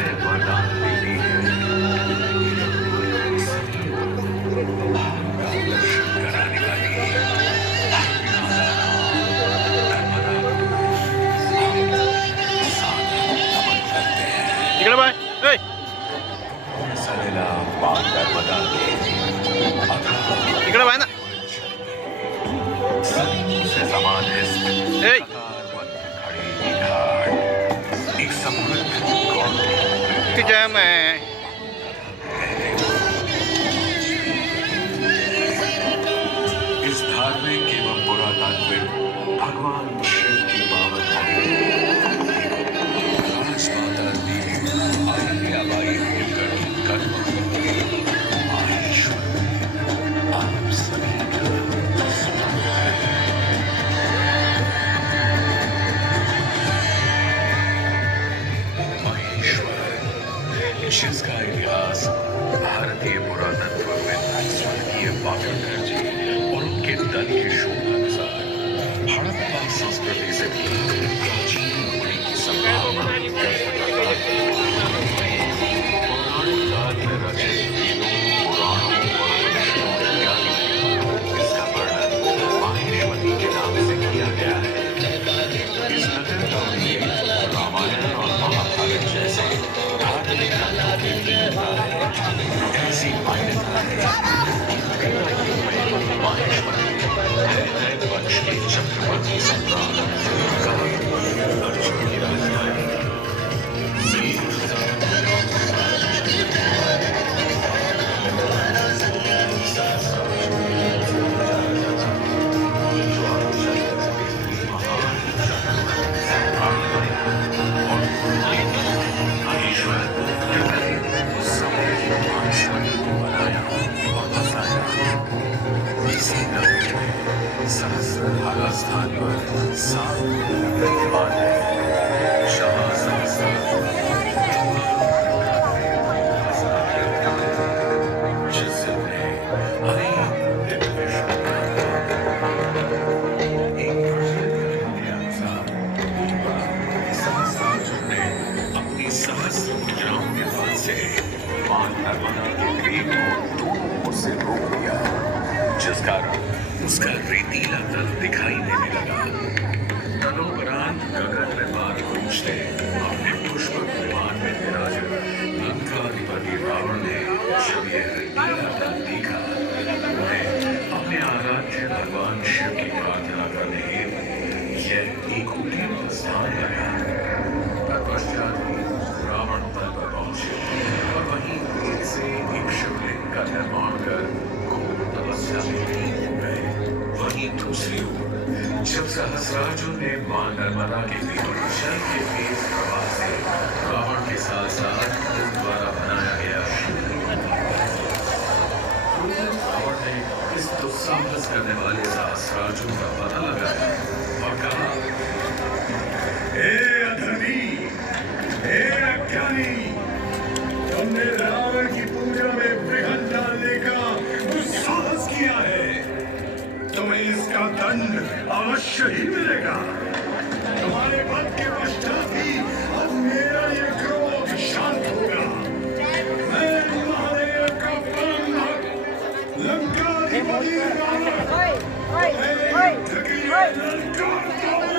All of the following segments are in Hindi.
है वरदान देती है। कराने वाली नर्मदा साथ नमन करते हैं। इकडे बाय ए सरेला मां नर्मदा के इकडे बाय ना सदियों से समाधिस्थ ए कतारबद्ध खड़ी ये घाट एक समृद्ध गौरव की जय मैं इस धार्मिक एवं पुरातात्विक भगवान शिव की पावन धरती राजमाता देवी अहिल्याबाई होलकर की कर्म माहेश्वर आप सभी का स्वागत है। महेश्वर जिसका इतिहास भारतीय पुरातत्वविद स्वर्गीय वाकरकर जी और उनके दल के शोधानुसार हड़प्पा संस्कृति से भी प्राचीन होने की संभावना व्यक्त करता है। पौराणिक काल में रचित वेदों, पुराणों और उपनिषदों इत्यादि में इसका वर्णन माहेश्वरी के नाम से किया गया है। इस नगर का उल्लेख रामायण और महाभारत जैसे धार्मिक ग्रंथों में भी मिलता है। ऐसी मान्यता है कि त्रेता युग में माहेश्वरी नैनक वंश के चक्रवर्ती सम्राट अर्जुन की राजधानी थी। सहस्त्रधारा स्थान पर 7 विद्यमान है। जहाँ जिसने अनेक दिव्य सहस्त्रार्जुन ने अपनी सहस्त्र मुद्राओं के बल से मां नर्मदा के वेग को दोनों ओर से रोक दिया, जिस कारण उसका रेतीला तल दिखाई देने लगा। तदोपरांत गगन में बाल गूंजते अपने पुष्पक विमान में विराजित लंकाधिपति रावण ने जब यह रेतीला तल देखा, उन्हें अपने आराध्य भगवान शिव की प्रार्थना करने हेतु यह एकूटीय स्थान लगा। तत्पश्चात ही रावण तल पर पहुंचे और वहीं एक से एक शिवलिंग का निर्माण कर घोर तपस्या में लीन हो गए। वहीं दूसरी ओर जब सहस्रार्जुन ने मां नर्मदा के बीच जल के तेज प्रवाह से रावण के साथ साथ उन द्वारा बनाया गया रावण ने इस दुस्साहस करने वाले सहस्रार्जुन का पता लगाया और कहा, हे अधर्मी, हे अज्ञानी, तुमने रावण की पूजा में विघ्न डालने का दुस्साहस किया है। तुम्हें इसका दंड अवश्य ही मिलेगा। तुम्हारे पद के पश्चात ही अब मेरा ये क्रोध शांत होगा। मैं महादेव का परम भक्त लंकाधिपति रावण युद्ध के लिए ललकारता हूं।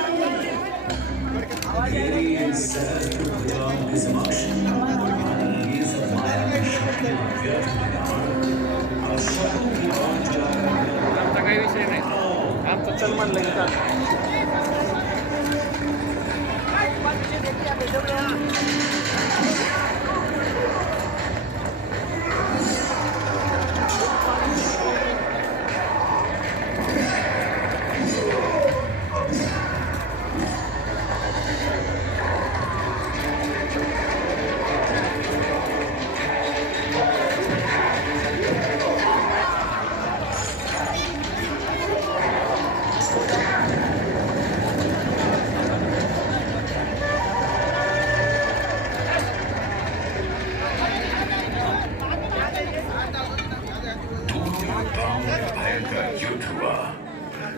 काही विषय नाही आमचं चल म्हणलं की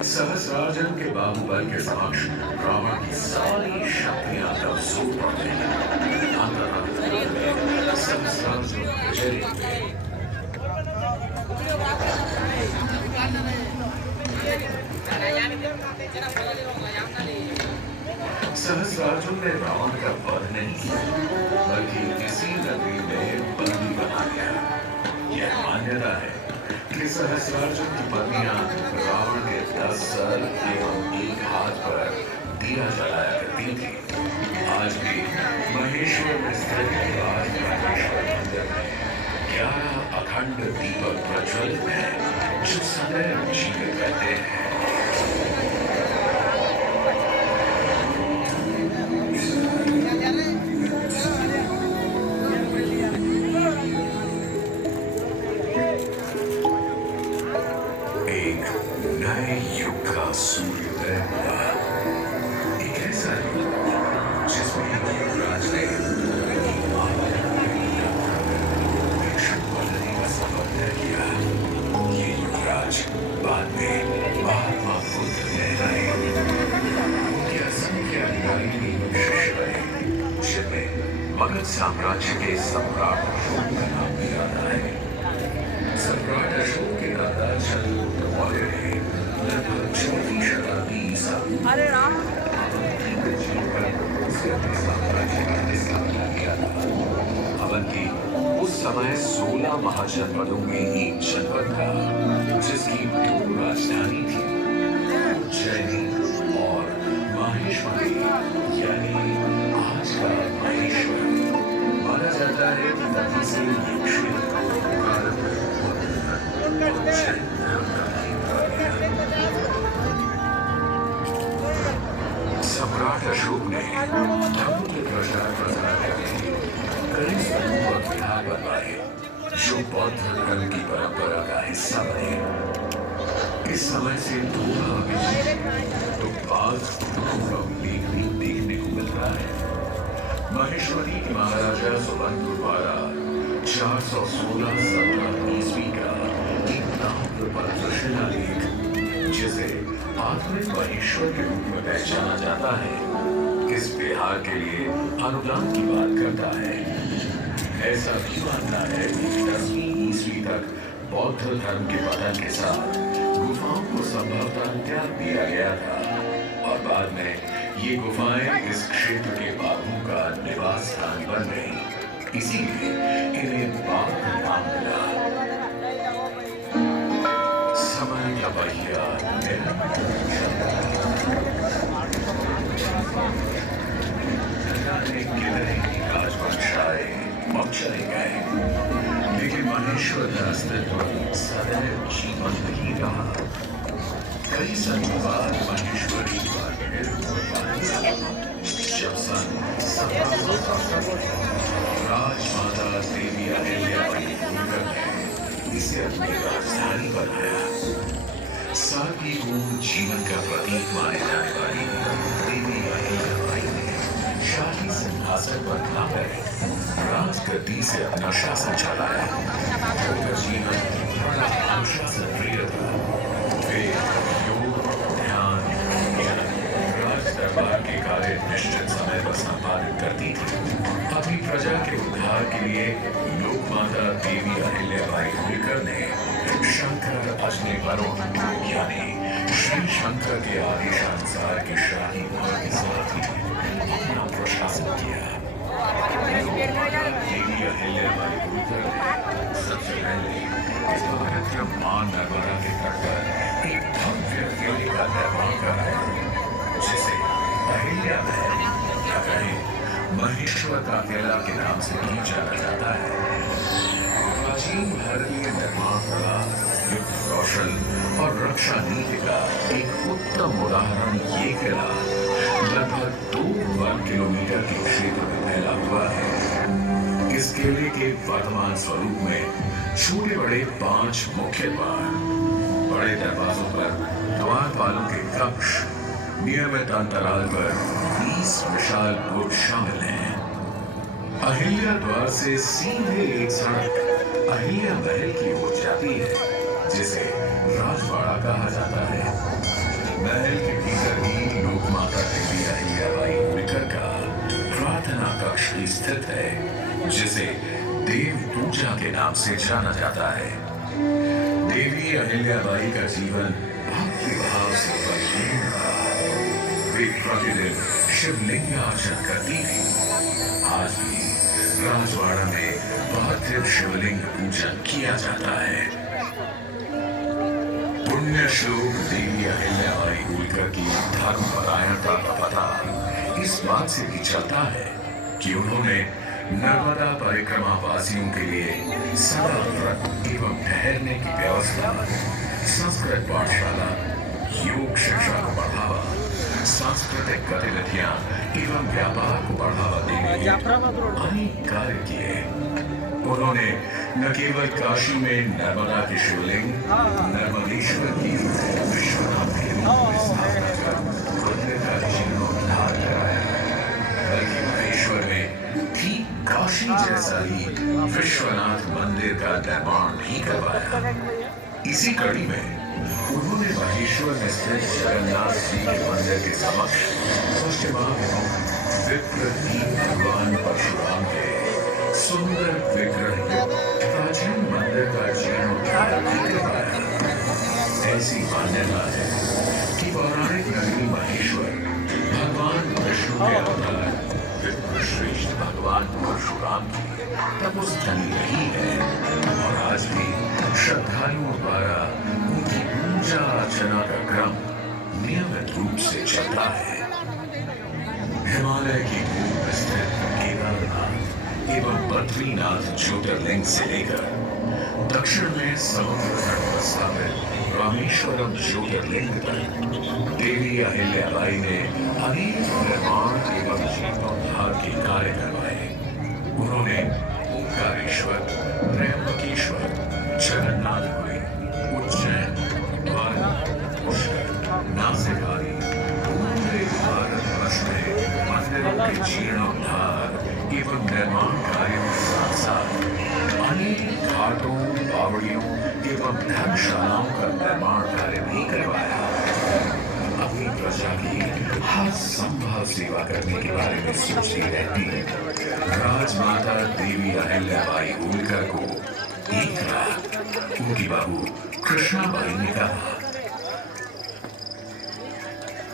सहस्रार्जुन के बाहुबल के समक्ष रावण की सारी शक्तियां तब सूख पड़ गई। सहस्रार्जुन विजयते सहस्रार्जुन ने रावण का वध नहीं किया, बल्कि इसी नगरी में बंदी बना लिया। यह मान्यता है कि सहस्रार्जुन की पत्नियां रावण के 10 सर एवं एक हाथ पर दिया जलाया करती थी। आज भी महेश्वर में स्थित राजराजेश्वर मंदिर में 11 अखंड दीपक प्रज्वलित हैं, जो सदैव जीवित रहते हैं। एक नए युग का सूर्योदय हुआ। एक ऐसा युग जिसमें युवराज ने भिक्षुक का सफर तय किया। ये युवराज बाद में महात्मा बुद्ध कहलाए। उनकी असंख्य अनुयायी शिष्य बने, जिनमें मगध साम्राज्य के सम्राट अशोक का नाम भी आता है। सम्राट अशोक के दादा चंद्रगुप्त मौर्य ने लगभग 4वीं शताब्दी ईसा अवंती उस समय 16 महाजनपदों में एक जनपद था, जिसकी 2 राजधानी थी, उज्जैनी और माहेश्वरी, यानी आज का महेश्वर। माना जाता है कि नदी से ये क्षेत्र सम्राट अशोक ने धर्म के प्रचार प्रसार करने कई समूह और विहार बनवाए, जो बौद्ध धर्म की परंपरा का हिस्सा बने। इस समय से थोड़ा भी तो बाघ का उल्लेख भी देखने को मिल रहा है। महेश्वरी के महाराजा सुबंधु द्वारा 416 ईस्वी का एक ताम्रपत्र शिलालेख, जिसे आधुनिक महेश्वर के रूप में पहचाना जाता है, इस बिहार के लिए अनुदान की बात करता है। ऐसा भी मानना है कि 10वीं ईस्वी तक बौद्ध धर्म के पतन के साथ गुफाओं को संभवतः त्याग दिया गया था और बाद में ये गुफाएं इस क्षेत्र के बाघों का निवास स्थान बन गई। इसीलिए इन्हें बाघ नाम मिला। समय का पहिया राजवंशाए अब चले गए, लेकिन महेश्वर का अस्तित्व सदैव जीवंत ही रहा। कई सदियों बाद महेश्वरी जब सन 1700 राजमाता देवी अहिल्याबाई होलकर ने इसे अपनी राजधानी बनाया। साथ ही वो जीवन का प्रतीक माने जाने वाली देवी अहिल्याबाई ने शाही सिंहासन पर ना बैठे राजगद्दी से अपना शासन चलाया। उनका जीवन बड़ा अनुशासन प्रिय था। वे योग, ध्यान, राज दरबार के कार्य निश्चित समय पर संपादित करती थी। अपनी प्रजा के उद्धार के लिए लोक माता देवी अहिल्याबाई होलकर ने शंकर अजने वरुण यानी श्री शंकर के आदेशानुसार के शाही महल के साथ ही अपना प्रशासन किया। देवी अहिल्याबाई होलकर ने सबसे पहले इस भारत के मां नर्मदा के तट पर एक भव्य किले का निर्माण कराया, जिसे अहिल्या महल या कहें महेश्वर का किला के नाम से भी जाना जाता है। प्राचीन भारतीय निर्माण कला, युद्ध कौशल और रक्षा नीति का एक उत्तम उदाहरण ये किला लगभग 2 वर्ग किलोमीटर के क्षेत्र में फैला हुआ है। इस किले के वर्तमान स्वरूप में छोटे बड़े 5 मुख्य द्वार, बड़े दरवाजों पर द्वारपालों के कक्ष, नियमित अंतराल पर 20 विशाल बुर्ज शामिल हैं। अहिल्या द्वार से सीधे एक सड़क अहिल्या महल की ओर जाती है, जिसे राजवाड़ा कहा जाता है। महल के भीतर ही लोकमाता देवी अहिल्याबाई होलकर का प्रार्थना कक्ष भी स्थित है, जिसे देव पूजा के नाम से जाना जाता है। देवी अहिल्याबाई का जीवन भक्ति भाव से परिपूर्ण रहा। वे प्रतिदिन शिवलिंगार्चन करती थी। आज भी राजवाड़ा में पार्थिव शिवलिंग पूजन किया जाता है। पुण्य श्लोक देवी अहिल्याबाई होलकर की धर्मपरायणता का पता इस बात से भी चलता है कि उन्होंने नर्मदा परिक्रमा वासियों के लिए सदा व्रत एवं ठहरने की व्यवस्था, संस्कृत पाठशाला, योग शिक्षा को बढ़ावा, सांस्कृतिक गतिविधियां एवं व्यापार को बढ़ावा देने हेतु अनेक कार्य किए। उन्होंने न केवल काशी में नर्मदा के शिवलिंग नर्मदेश्वर की विश्वनाथ के रूप में स्थापना कर मंदिर का जीर्णोद्धार कराया, बल्कि महेश्वर में ठीक काशी जैसा ही विश्वनाथ मंदिर का निर्माण भी करवाया। इसी कड़ी में उन्होंने महेश्वर में स्थित जगन्नाथ जी के मंदिर के समक्ष विग्रह भगवान परशुराम के सुंदर विग्रह प्राचीन मंदिर का जीर्णोद्धार भी करवाया। ऐसी मान्यता है कि पौराणिक नगरी महेश्वर भगवान विष्णु के अवतार विश्वश्रेष्ठ भगवान परशुराम की तपोस्थली रही है और आज भी श्रद्धालुओं द्वारा उनकी पूजा अर्चना का क्रम नियमित रूप से चलता है। हिमालय की भूमि स्थित केदारनाथ एवं बद्रीनाथ ज्योतिर्लिंग से लेकर दक्षिण में समुद्र तट पर स्थापित रामेश्वरम ज्योतिर्लिंग तक देवी अहिल्याबाई ने अनेक निर्माण एवं जीर्णोद्धार के कार्य करवाए। उन्होंने ओंकारेश्वर, त्र्यंबकेश्वर, जगन्नाथपुरी, उज्जैन, वाराणसी, पुष्कर, नासिक आदि पूरे भारतवर्ष में मंदिरों के जीर्णोद्धार एवं निर्माण कार्यों के साथ साथ अनेक घाटों, बावड़ियों एवं धर्मशालाओं का निर्माण कार्य भी करवाया। अपनी प्रजा की हर संभव सेवा करने के बारे में सोचती रहती राजमाता देवी अहिल्याबाई होलकर को एक रात उनकी बहू कृष्णाबाई ने कहा,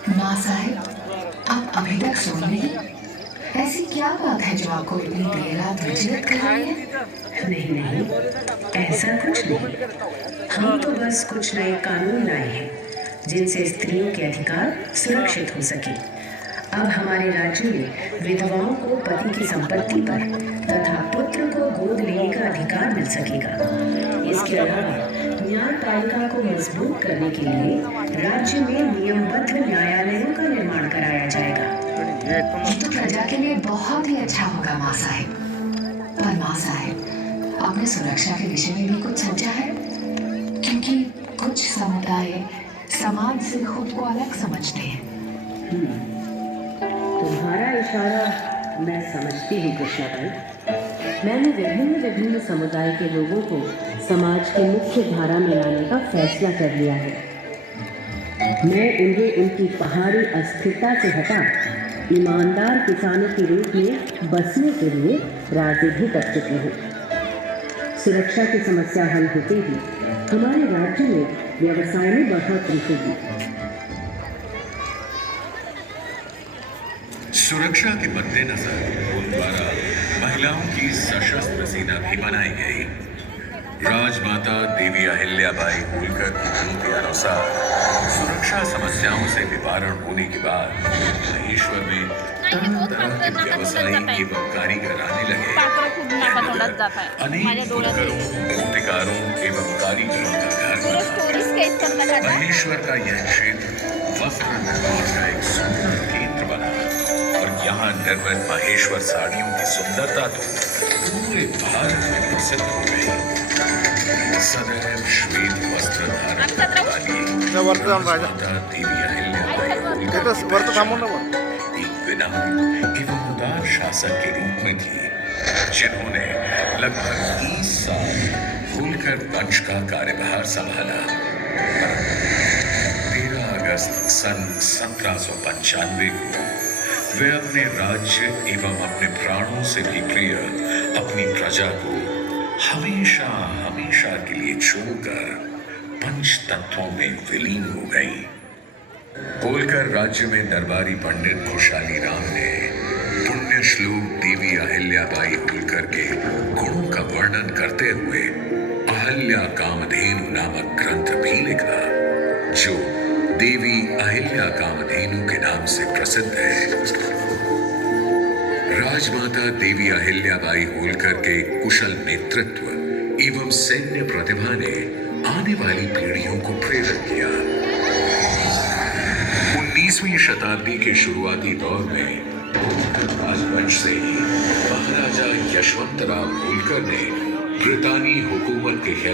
माँ साहब, आप अभी तक सोई नहीं? ऐसी क्या बात है जो आपको इतनी देर रात विचलित कर रही है? नहीं नहीं, ऐसा कुछ नहीं। हम तो बस कुछ नए कानून लाए हैं जिनसे स्त्रियों के अधिकार सुरक्षित हो सके। अब हमारे राज्य में विधवाओं को पति की संपत्ति पर तथा पुत्र को गोद लेने का अधिकार मिल सकेगा। इसके अलावा न्यायपालिका को मजबूत करने के लिए राज्य में नियमबद्ध न्यायालयों का निर्माण कराया जाएगा। ये तो प्रजा के लिए बहुत ही अच्छा होगा माँ साहब। पर माँ साहब, आपने सुरक्षा के विषय में भी कुछ सोचा है? क्योंकि कुछ समुदाय समाज से खुद को अलग समझते हैं। तुम्हारा इशारा मैं समझती हूँ कृष्णाबाई। मैंने विभिन्न समुदाय के लोगों को समाज की मुख्य धारा में लाने का फैसला कर लिया है। मैं उन्हें उनकी पहाड़ी अस्थिरता से हटा ईमानदार किसानों के रूप में बसने के लिए राजी भी कर चुकी हूँ। सुरक्षा की समस्या हल होते ही हमारे राज्य में व्यवसाय में बढ़ोतरी होगी। सुरक्षा के मद्देनजर उन द्वारा महिलाओं की सशस्त्र सेना भी बनाई गई। राजमाता देवी अहिल्याबाई होलकर की नीति के अनुसार सुरक्षा समस्याओं से निवारण होने के बाद महेश्वर में तरह तरह के व्यवसायी एवं कारीगर आने लगे। अनेक बुनकरों, मूर्तिकारों एवं कारीगरों का घर बना। महेश्वर का यह क्षेत्र वस्त्र निर्माण का एक सुंदर केंद्र बना और यहाँ निर्मित महेश्वर साड़ियों की सुंदरता तो पूरे भारत में प्रसिद्ध हो गई। सदैव श्वेत वस्त्र धारण करने वाली माता देवी अहिल्याबाई एक विनम्र एवं उदार शासक के रूप में थी, जिन्होंने लगभग 30 साल होलकर वंश का कार्यभार संभाला। 13 अगस्त सन 1795 को वे अपने राज्य एवं अपने प्राणों से भी प्रिय अपनी प्रजा को हमेशा हमेशा के लिए छोड़कर पंच तत्वों में विलीन हो गई। होलकर राज्य में दरबारी पंडित खुशहाली राम ने पुण्य श्लोक देवी अहिल्याबाई होलकर के गुणों का वर्णन करते हुए अहिल्या कामधेनु नामक ग्रंथ भी लिखा, जो देवी अहिल्या कामधेनु के नाम से प्रसिद्ध है। राजमाता देवी अहिल्याबाई होलकर के कुशल नेतृत्व एवं सैन्य प्रतिभा ने आने वाली पीढ़ियों को प्रेरित किया। 19वीं शताब्दी के शुरुआती दौर में होलकर राजवंश से ही महाराजा यशवंतराव होलकर ने ब्रितानी हुकूमत के खिलाफ